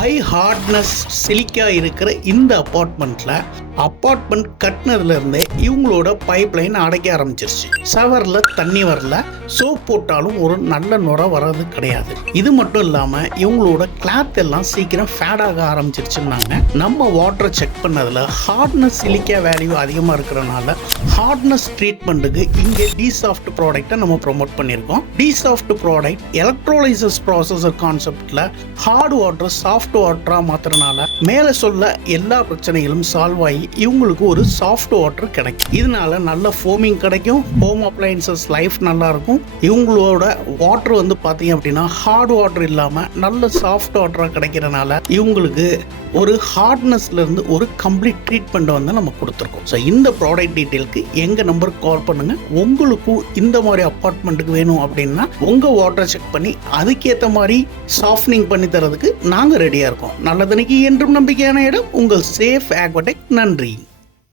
High hardness silica இருக்கிற இந்த apartment கட்டினதுல இருந்தே இவங்களோட பைப் லைன் அடைக்க ஆரம்பிச்சிருச்சு. சவர்ல தண்ணி வரல, சோப் போட்டாலும் ஒரு நல்ல நுரை வர்றது கிடையாது. இது மட்டும் இல்லாம இவங்களோட கிளாத் எல்லாம் சீக்கிரம் ஃபேட் ஆக ஆரம்பிச்சிருச்சுன்னாங்க. நம்ம வாட்டரை செக் பண்ணதுல ஹார்ட்னஸ் சிலிக்கா வேல்யூ அதிகமா இருக்கிறனால ஹார்ட்னஸ் ட்ரீட்மெண்ட்டுக்கு இங்கே டிசாஃப்ட் ப்ராடக்ட்டை நம்ம ப்ரொமோட் பண்ணியிருக்கோம். டிசாஃப்ட் ப்ராடக்ட் எலக்ட்ரோலைசஸ் ப்ராசஸர் கான்செப்ட்ல ஹார்ட் வாட்டர் சாஃப்ட் வாட்டரா மாத்துறதுனால மேல சொல்ல எல்லா பிரச்சனைகளும் சால்வ் ஆகி இவங்களுக்கு ஒரு சாஃப்ட் வாட்டர் கிடைக்கும். இதனால நல்ல ஃபோமிங் கிடைக்கும், ஹோம் அப்ளையன்சஸ் லைஃப் நல்லா இருக்கும். இவங்களோட வாட்டர் பார்த்தீங்க அப்படின்னா ஹார்ட் வாட்டர் இல்லாம நல்ல சாஃப்ட் வாட்டரா கிடைக்கிறதுனால இவங்களுக்கு ஒரு ஹார்ட்னஸ்ல இருந்து ஒரு கம்ப்ளீட் ட்ரீட்மெண்ட் நம்ம கொடுத்துருக்கோம். ஸோ இந்த ப்ராடக்ட் டீட்டெயிலுக்கு எங்க நம்பருக்கு கால் பண்ணுங்க. உங்களுக்கும் இந்த மாதிரி அப்பார்ட்மெண்ட்டுக்கு வேணும் அப்படின்னா உங்க வாட்டரை செக் பண்ணி அதுக்கேற்ற மாதிரி சாஃப்ட்னிங் பண்ணி தரதுக்கு நாங்க ரெடியா இருக்கோம். நல்லதனைக்கு என்றும் நம்பிக்கையான இடம் உங்கள் சேஃப் ஆக்வாடெக். நன்றி.